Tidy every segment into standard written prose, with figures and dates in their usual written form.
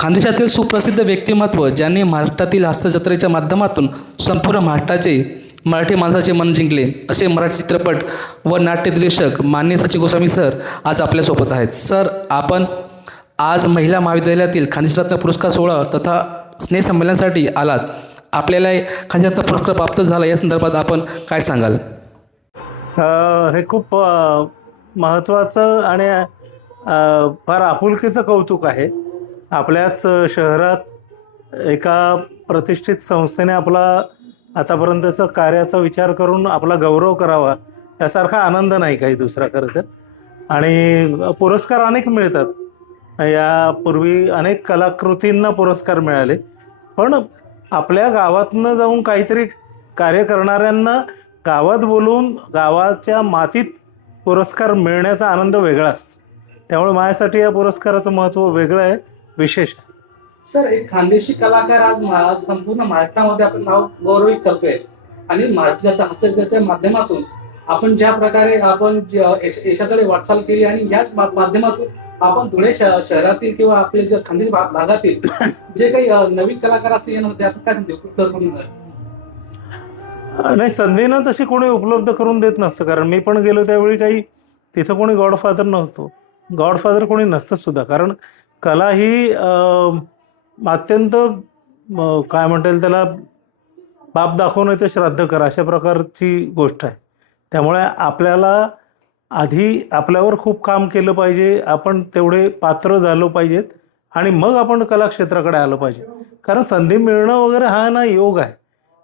खानदेशातील सुप्रसिद्ध व्यक्तिमत्व ज्यांनी महाराष्ट्रातील हास्यजत्रेच्या माध्यमातून संपूर्ण महाराष्ट्राचे मराठी माणसाचे मन जिंकले असे मराठी चित्रपट व नाट्यदिग्दर्शक माननीय सचिन गोस्वामी सर आज आपल्यासोबत आहेत. सर, आपण आज महिला महाविद्यालयातील खानदेशरत्न पुरस्कार सोहळा तथा स्नेहसंमेलनासाठी आलात. आपल्याला खानदेशरत्न पुरस्कार प्राप्त झाला या संदर्भात आपण काय सांगाल? हे खूप महत्त्वाचं आणि फार आपुलकीचं कौतुक आहे. आपल्याच शहरात एका प्रतिष्ठित संस्थेने आपला आतापर्यंतचं कार्याचा विचार करून आपला गौरव करावा यासारखा आनंद नाही काही दुसरा खरं तर. आणि पुरस्कार अनेक मिळतात. यापूर्वी अनेक कलाकृतींना पुरस्कार मिळाले, पण आपल्या गावातनं जाऊन काहीतरी कार्य करणाऱ्यांना गावात बोलवून गावाच्या मातीत पुरस्कार मिळण्याचा आनंद वेगळा असतो. त्यामुळे माझ्यासाठी या पुरस्काराचं महत्त्व वेगळं आहे, विशेष आहे. सर, एक खानदेशी कलाकार आज संपूर्ण महाराष्ट्रामध्ये आपण नाव गौरवित करतोय आणि महाराष्ट्राच्या हास्यजत्रेच्या माध्यमातून आपण ज्या प्रकारे आपण यशाकडे वाटचाल केली आणि याच माध्यमातून आपण धुळे शहरातील किंवा आपले जे खानदेश भागातील जे काही नवीन कलाकार असतील यांमध्ये आपण काय संधी उपलब्ध करून नाही, संधीनं तशी कोणी उपलब्ध करून देत नसतं. कारण मी पण गेलो त्यावेळी काही तिथं कोणी गॉडफादर नव्हतो. गॉडफादर कोणी नसतं सुद्धा. कारण कला ही अत्यंत काय म्हणता येईल त्याला, बाप दाखवून ते श्राद्ध करा अशा प्रकारची गोष्ट आहे. त्यामुळे आपल्याला आधी आपल्यावर खूप काम केलं पाहिजे, आपण तेवढे पात्र झालो पाहिजेत आणि मग आपण कलाक्षेत्राकडे आलं पाहिजे. कारण संधी मिळणं वगैरे हा ना योग आहे.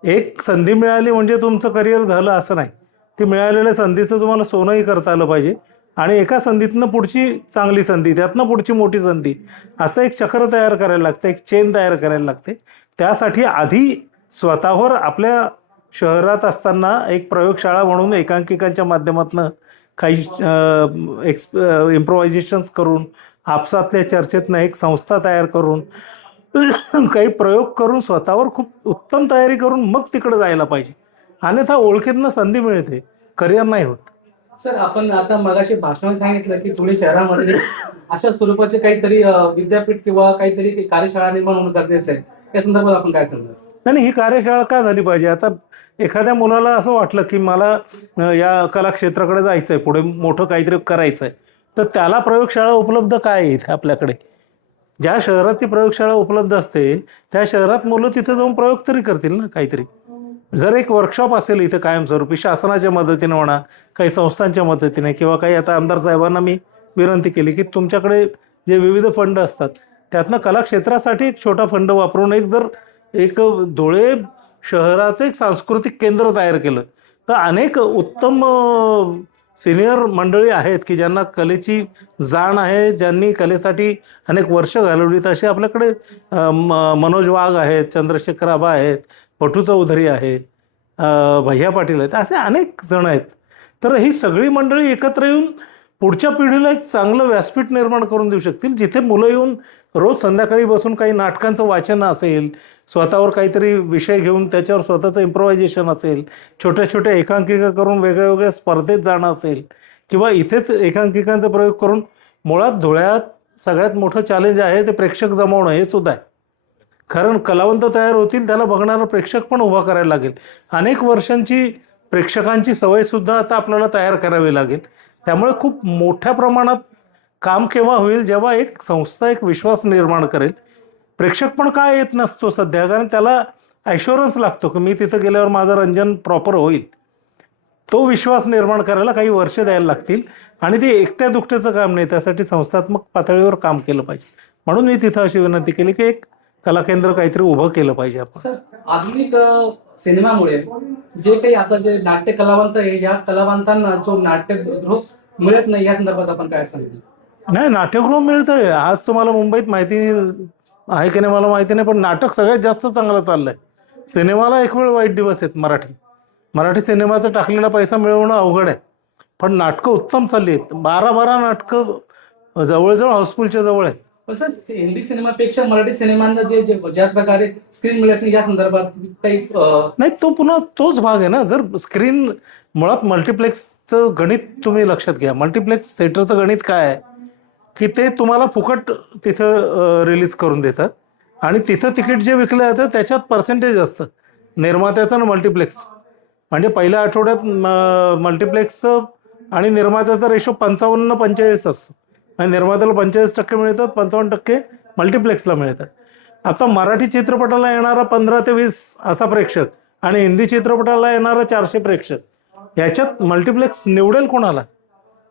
एक संधी मिळाली म्हणजे तुमचं करिअर झालं असं नाही. ती मिळालेल्या संधीचं तुम्हाला सोनंही करता आलं पाहिजे आणि एका संधीतनं पुढची चांगली संधी, त्यातनं पुढची मोठी संधी, असं एक चक्र तयार करायला लागतं, एक चेन तयार करायला लागते. त्यासाठी आधी स्वतःवर आपल्या शहरात असताना एक प्रयोगशाळा म्हणून एकांकिकांच्या माध्यमातून काही इम्प्रोव्हायझेशन्स करून, आपसातल्या चर्चेतनं एक संस्था तयार करून काही प्रयोग करून स्वतःवर खूप उत्तम तयारी करून मग तिकडे जायला पाहिजे. अन्यथा ओळखीतनं संधी मिळते, करिअर नाही होत. सर, आपण आता मगाशी भाषणामध्ये सांगितलं की धुळे शहरामध्ये अशा स्वरूपाचे काहीतरी विद्यापीठ किंवा काहीतरी कार्यशाळा निर्माण होणं गरजेचं आहे. या संदर्भात आपण काय सांगणार? नाही, ही कार्यशाळा का झाली पाहिजे? आता एखाद्या मुलाला असं वाटलं की मला या कलाक्षेत्राकडे जायचं आहे, पुढे मोठं काहीतरी करायचं आहे, तर त्याला प्रयोगशाळा उपलब्ध काय आहे इथे आपल्याकडे? ज्या शहरात ती प्रयोगशाळा उपलब्ध असते त्या शहरात मुलं तिथे जाऊन प्रयोग तरी करतील ना काहीतरी. जर एक वर्कशॉप असेल इथं कायमस्वरूपी शासनाच्या मदतीने म्हणा, काही संस्थांच्या मदतीने, किंवा काही आता आमदार साहेबांना मी विनंती केली की तुमच्याकडे जे विविध फंड असतात त्यातनं कलाक्षेत्रासाठी एक छोटा फंड वापरून एक धुळे शहराचं एक सांस्कृतिक केंद्र तयार केलं तर अनेक उत्तम सिनियर मंडळी आहेत की ज्यांना कलेची जाण आहे, ज्यांनी कलेसाठी अनेक वर्ष घालवलीत. असे आपल्याकडे मनोज वाघ आहेत, चंद्रशेखर आबा आहेत, पटू चौधरी आहे, भैया पाटील आहेत, असे अनेक जण आहेत. तर ही सगळी मंडळी एकत्र येऊन पुढच्या पिढीला एक चांगलं व्यासपीठ निर्माण करून देऊ शकतील, जिथे मुलं येऊन रोज संध्याकाळी बसून काही नाटकांचं वाचन असेल, स्वतःवर काहीतरी विषय घेऊन त्याच्यावर स्वतःचं इम्प्रोव्हायझेशन असेल, छोट्या छोट्या एकांकिका करून वेगळ्या वेगळ्या स्पर्धेत जाणं असेल, किंवा इथेच एकांकिकांचा प्रयोग करून मुळात धुळ्यात सगळ्यात मोठं चॅलेंज आहे ते प्रेक्षक जमवणं, हे सुद्धा आहे. कारण कलावंत तयार होतील, त्याला बघणारा प्रेक्षक पण उभा करायला लागेल. अनेक वर्षांची प्रेक्षकांची सवयसुद्धा आता आपल्याला तयार करावी लागेल. त्यामुळे खूप मोठ्या प्रमाणात काम केव्हा होईल, जेव्हा एक संस्था एक विश्वास निर्माण करेल. प्रेक्षक पण काय येत नसतो सध्या, कारण त्याला ॲश्युरन्स लागतो की मी तिथं गेल्यावर माझं रंजन प्रॉपर होईल. तो विश्वास निर्माण करायला काही वर्ष द्यायला लागतील आणि ते एकट्या दुकट्याचं काम नाही, त्यासाठी संस्थात्मक पातळीवर काम केलं पाहिजे. म्हणून मी तिथं अशी विनंती केली की एक कला केंद्र काहीतरी उभं केलं पाहिजे आपण. सर, आधुनिक सिनेमामुळे जे काही आता जे नाट्य कलावंत आहे, या कलावंतांना जो नाट्यगृह मिळत नाही, या संदर्भात आपण काय सांगितलं? नाही, नाट्यगृह मिळतंय. आज तुम्हाला मुंबईत माहिती आहे की नाही मला माहिती नाही, पण नाटक सगळ्यात जास्त चांगलं चाललंय. सिनेमाला एक वेळ वाईट दिवस आहेत. मराठी सिनेमाचा टाकलेला पैसा मिळवणं अवघड आहे, पण नाटकं उत्तम चालली आहेत. 12 नाटकं जवळजवळ हाऊसफुलच्या जवळ आहेत. सर, हिंदी सिनेमापेक्षा मराठी सिनेमांना ज्या प्रकारे स्क्रीन मिळत नाही, या संदर्भात काही नाही, तो पुन्हा तोच भाग आहे ना. जर स्क्रीन मुळात मल्टिप्लेक्सचं गणित तुम्ही लक्षात घ्या. मल्टिप्लेक्स थिएटरचं गणित काय आहे? की ते तुम्हाला फुकट तिथं रिलीज करून देतात आणि तिथं तिकीट जे विकलं जातं त्याच्यात पर्सेंटेज असतं निर्मात्याचं आणि मल्टिप्लेक्स. म्हणजे पहिल्या आठवड्यात मल्टिप्लेक्सचं आणि निर्मात्याचा रेशो 55-45 असतो आणि निर्मात्याला 45% मिळतात, 55% मल्टिप्लेक्सला मिळतात. आता मराठी चित्रपटाला येणारा 15 ते 20 असा प्रेक्षक आणि हिंदी चित्रपटाला येणारा 400 प्रेक्षक, ह्याच्यात मल्टिप्लेक्स निवडेल कोणाला?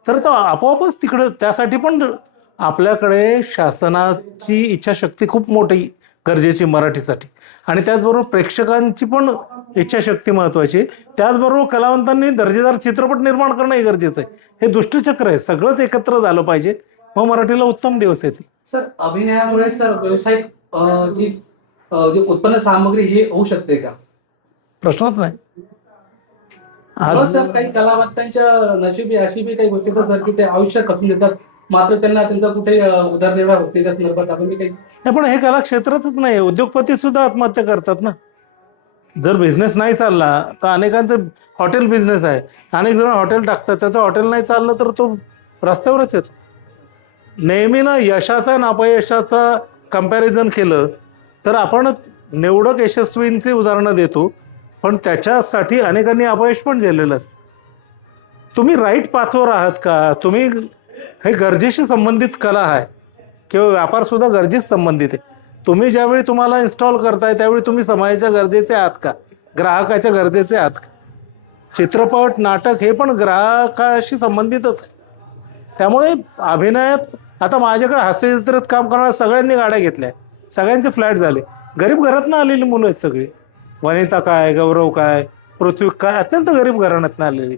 तर तो आपोआपच तिकडं. त्यासाठी पण आपल्याकडे शासनाची इच्छाशक्ती खूप मोठी गरजेची मराठीसाठी आणि त्याचबरोबर प्रेक्षकांची पण इच्छाशक्ती महत्त्वाची. त्याचबरोबर कलावंतांनी दर्जेदार चित्रपट निर्माण करणंही गरजेचं आहे. हे दुष्टचक्र आहे, सगळंच एकत्र झालं पाहिजे, मग मराठीला उत्तम दिवस येतील. सर, अभिनयामुळे सर व्यावसायिक जी उत्पन्न सामग्री ही होऊ शकते का? प्रश्नच नाही. आज सर काही कलावंतांच्या नशिबी अशी बी काही गोष्टी सर की ते आयुष्य खचून देतात, मात्र त्यांना त्यांचा कुठे उदरनिर्वाह होते त्या संदर्भात आपण काही. नाही, पण हे कला क्षेत्रातच नाही, उद्योगपती सुद्धा आत्महत्या करतात ना. जर बिझनेस नाही चालला तर अनेकांचं हॉटेल बिझनेस आहे, अनेक जण हॉटेल टाकतात, त्याचं हॉटेल नाही चाललं तर तो रस्त्यावरच येतो. नेहमी ना यशाचा आणि अपयशाचा कम्पॅरिझन केलं तर आपण निवडक यशस्वींची उदाहरणं देतो, पण त्याच्यासाठी अनेकांनी अपयश पण झेललेलं असतं. तुम्ही राईट पाथवर आहात का? तुम्ही हे गरजेशी संबंधित कला आहे किंवा व्यापारसुद्धा गरजेशी संबंधित आहे. तुम्ही ज्यावेळी तुम्हाला इन्स्टॉल करताय त्यावेळी तुम्ही समाजाच्या गरजेचे आहात का? ग्राहकाच्या गरजेचे आहात का? चित्रपट नाटक हे पण ग्राहकाशी संबंधितच आहे. त्यामुळे अभिनयात आता माझ्याकडे हास्यचित्रात काम करणाऱ्या सगळ्यांनी गाड्या घेतल्या, सगळ्यांचे फ्लॅट झाले. गरीब घरातनं आलेली मुलं आहेत सगळी. वनिता काय, गौरव काय, पृथ्वी काय, अत्यंत गरीब घराण्यातनं आलेली,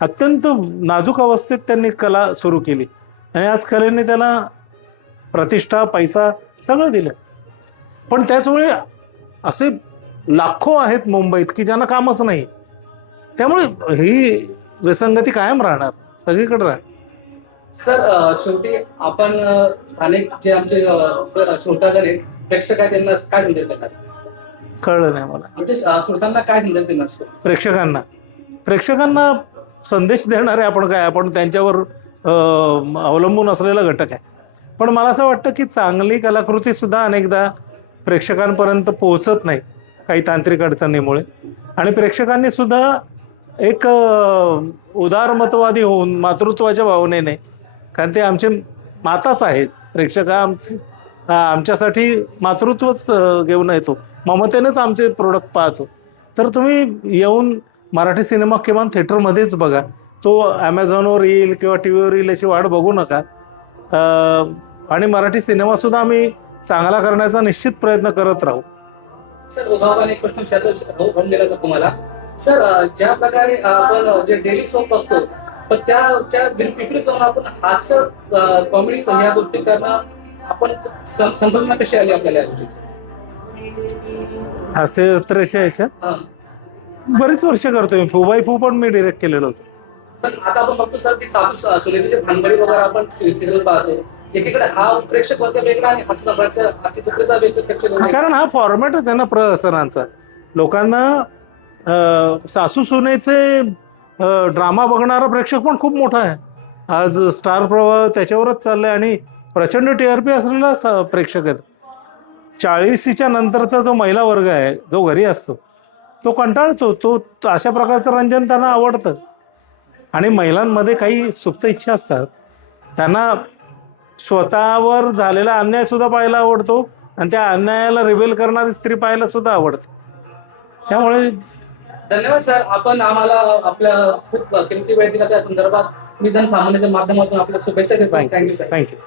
अत्यंत नाजूक अवस्थेत त्यांनी कला सुरू केली आणि आज कलेने त्याला प्रतिष्ठा, पैसा सगळं दिलं. पण त्याचवेळी असे लाखो आहेत मुंबईत की ज्यांना कामच नाही. त्यामुळे ही विसंगती कायम राहणार, सगळीकडे राहणार. सर, शेवटी आपण अनेक जे आमचे श्रोतागण आहेत, प्रेक्षक आहेत, त्यांना काय संदेश देतात? कळलं नाही मला. म्हणजे श्रोतांना काय संदेश देणार? प्रेक्षकांना संदेश देणारे आपण काय, आपण त्यांच्यावर अवलंबून असलेला घटक आहे. पण मला असं वाटतं की चांगली कलाकृती सुद्धा अनेकदा प्रेक्षकांपर्यंत पोहोचत नाही काही तांत्रिक अडचणीमुळे, आणि प्रेक्षकांनी सुद्धा एक उदारमतवादी होऊन मातृत्वाच्या भावनेने, कारण ते आमचे माताच आहेत, प्रेक्षक आमच्यासाठी मातृत्वच घेऊन येतो, ममतेनेच आमचे प्रोडक्ट पाहतो. तर तुम्ही येऊन मराठी सिनेमा किमान थिएटरमध्येच बघा. तो ॲमेझॉनवर येईल किंवा टी व्हीवर येईल याची वाट बघू नका. आणि मराठी सिनेमासुद्धा आम्ही चांगला करण्याचा निश्चित प्रयत्न करत राहू. सर, उदाहरण एक प्रश्न विचारला तुम्हाला. सर, ज्या प्रकारे आपण जे डेली सोप बघतो, पण त्या विपरीत जाऊन आपण हास्य, कॉमेडी या गोष्टी करणं, आपण संकल्पना कशी आली आपल्याला या गोष्टीची? हास्य जत्रेच्या याच्यात बरीच वर्ष करतोय मी. फुबाई फू पण मी डिरेक्ट केलेलं होतं. पण आता आपण बघतो सर की सासू सुनेचे जे भानगडी वगैरे आपण सिरियल पाहतो, एकीकडे हा प्रेक्षक वर्ग वेगळा आणि हास्य जत्रेचा वेगळा प्रेक्षक. कारण हा फॉर्मॅटच आहे ना प्रहसनांचा. लोकांना सासू सुनेचे ड्रामा बघणारा प्रेक्षक पण खूप मोठा आहे. आज स्टार प्रवाह त्याच्यावरच चाललाय आणि प्रचंड TRP असलेला प्रेक्षक आहेत. 40च्या नंतरचा जो महिला वर्ग आहे, जो घरी असतो, तो कंटाळतो. तो अशा प्रकारचं रंजन त्यांना आवडतं. आणि महिलांमध्ये काही सुप्त इच्छा असतात, त्यांना स्वतःवर झालेला अन्याय सुद्धा पाहायला आवडतो आणि त्या अन्यायाला रिव्हील करणारी स्त्री पाहायला सुद्धा आवडते. त्यामुळे धन्यवाद सर, आपण आम्हाला आपल्या खूप किमती वेळ दिला. त्या संदर्भात मी जनसामान्याच्या माध्यमातून आपल्या शुभेच्छा देतो. Thank you sir. थँक्यू.